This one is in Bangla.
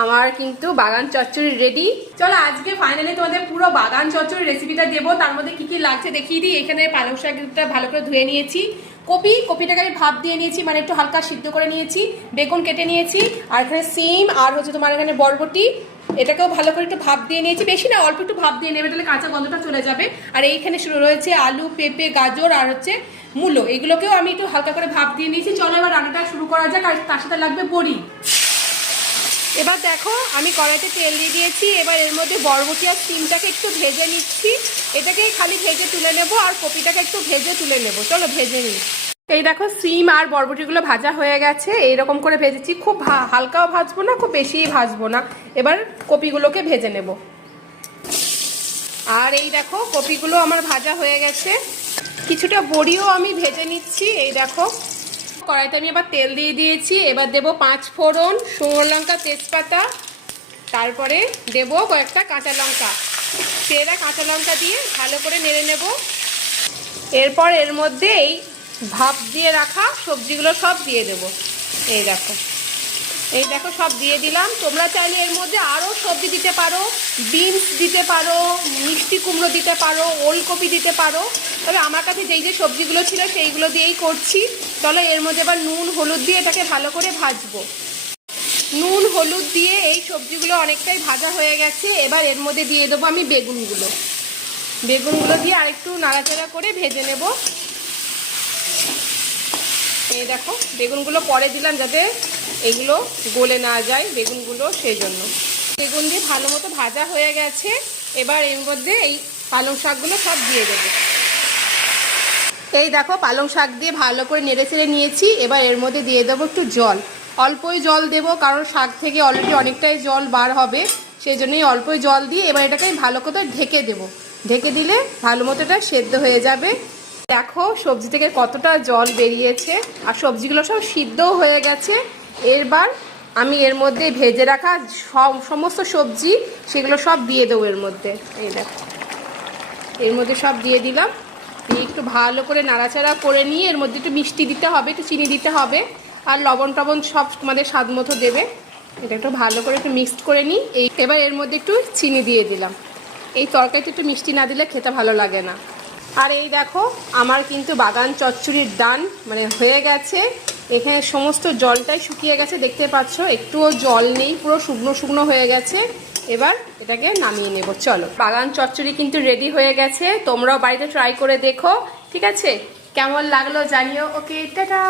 আমার কিন্তু বাগান চচ্চড়ি রেডি। চলো আজকে ফাইনালি তোমাদের পুরো বাগান চচ্চড়ি রেসিপিটা দেবো। তার মধ্যে কি কি লাগছে দেখিয়ে দিই। এখানে পালং শাকটা ভালো করে ধুয়ে নিয়েছি, কপিটাকে আমি ভাপ দিয়ে নিয়েছি, মানে একটু হালকা সিদ্ধ করে নিয়েছি, বেগুন কেটে নিয়েছি, আর এখানে সিম আর হচ্ছে তোমার এখানে বরবটি, এটাকেও ভালো করে একটু ভাপ দিয়ে নিয়েছি, বেশি না অল্প একটু ভাপ দিয়ে নেবে, তাহলে কাঁচা গন্ধটা চলে যাবে। আর এইখানে শুরু রয়েছে আলু, পেঁপে, গাজর আর হচ্ছে মূলো, এগুলোকেও আমি একটু হালকা করে ভাপ দিয়ে নিয়েছি। চলো এবার রান্নাটা শুরু করা যাক। আর তার সাথে লাগবে বড়ি। এবার দেখো আমি কড়াইতে তেল দিয়ে দিয়েছি। এবার এর মধ্যে বরবটি আর সিমটাকে একটু ভেজে নিচ্ছি। এটাকে খালি ভেজে তুলে নেব, আর কপিটাকে একটু ভেজে তুলে নেব। চলো ভেজে নিই। এই দেখো সিম আর বরবটিগুলো ভাজা হয়ে গেছে, এইরকম করে ভেজেছি। খুব হালকাও ভাজবো না, খুব বেশিই ভাজবো না। এবার কপিগুলোকে ভেজে নেব। আর এই দেখো কপিগুলো আমার ভাজা হয়ে গেছে। কিছুটা বড়িও আমি ভেজে নিচ্ছি। এই দেখো কড়াইতে আমি এবার তেল দিয়ে দিয়েছি। এবার দেবো 5 ফোড়ন, শুকনো লঙ্কা, তেজপাতা, তারপরে দেবো কয়েকটা কাঁচা লঙ্কা। সেরা কাঁচা লঙ্কা দিয়ে ভালো করে নেড়ে নেব। এরপর এর মধ্যে এই ভাপ দিয়ে রাখা সবজিগুলো সব দিয়ে দেবো। এই দেখো সব দিয়ে দিলাম। তোমরা চাইলে এর মধ্যে আরও সবজি দিতে পারো, বিনস দিতে পারো, মিষ্টি কুমড়ো দিতে পারো, ওলকপি দিতে পারো। তবে আমার কাছে যেই যে সবজিগুলো ছিল সেইগুলো দিয়েই করছি। চলো এর মধ্যে এবার নুন হলুদ দিয়ে এটাকে ভালো করে ভাজবো। নুন হলুদ দিয়ে এই সবজিগুলো অনেকটাই ভাজা হয়ে গেছে। এবার এর মধ্যে দিয়ে দেবো আমি বেগুনগুলো দিয়ে আরেকটু নাড়াচাড়া করে ভেজে নেব। এই দেখো বেগুনগুলো পরে দিলাম যাতে এগুলো গলে না যায় বেগুনগুলো, সেই জন্য। বেগুন দিয়ে ভালো মতো ভাজা হয়ে গেছে। এবার এর মধ্যে এই পালং শাকগুলো সব দিয়ে দেবো। এই দেখো পালং শাক দিয়ে ভালো করে নেড়ে চেড়ে নিয়েছি। এবার এর মধ্যে দিয়ে দেবো একটু জল, অল্পই জল দেবো, কারণ শাক থেকে অলরেডি অনেকটাই জল বার হবে, সেই জন্যই অল্পই জল দিয়ে এবার এটাকে ভালো করে ঢেকে দেবো। ঢেকে দিলে ভালো মতো এটা সেদ্ধ হয়ে যাবে। দেখো সবজি থেকে কতটা জল বেরিয়েছে, আর সবজিগুলো সব সিদ্ধও হয়ে গেছে। এবার আমি এর মধ্যে ভেজে রাখা সমস্ত সবজি সেগুলো সব দিয়ে দেবো এর মধ্যে। এই দেখো এর মধ্যে সব দিয়ে দিলাম। একটু ভালো করে নাড়াচাড়া করে নিয়ে এর মধ্যে একটু মিষ্টি দিতে হবে, একটু চিনি দিতে হবে, আর লবণ টবণ সব তোমাদের স্বাদ মতো দেবে। এটা একটু ভালো করে একটু মিক্সড করে নিই। এবার এর মধ্যে একটু চিনি দিয়ে দিলাম। এই তরকারিতে একটু মিষ্টি না দিলে খেতে ভালো লাগে না। আর এই দেখো আমার কিন্তু বাগান চচ্চড়ির ডান মানে হয়ে গেছে। এখানে সমস্ত জলটাই শুকিয়ে গেছে, দেখতে পাচ্ছ একটুও জল নেই, পুরো শুকনো শুকনো হয়ে গেছে। এবার এটাকে নামিয়ে নেব। চলো বাগান চচ্চড়ি কিন্তু রেডি হয়ে গেছে। তোমরাও বাড়িতে ট্রাই করে দেখো, ঠিক আছে? কেমন লাগলো জানিও। ওকে, টাটা।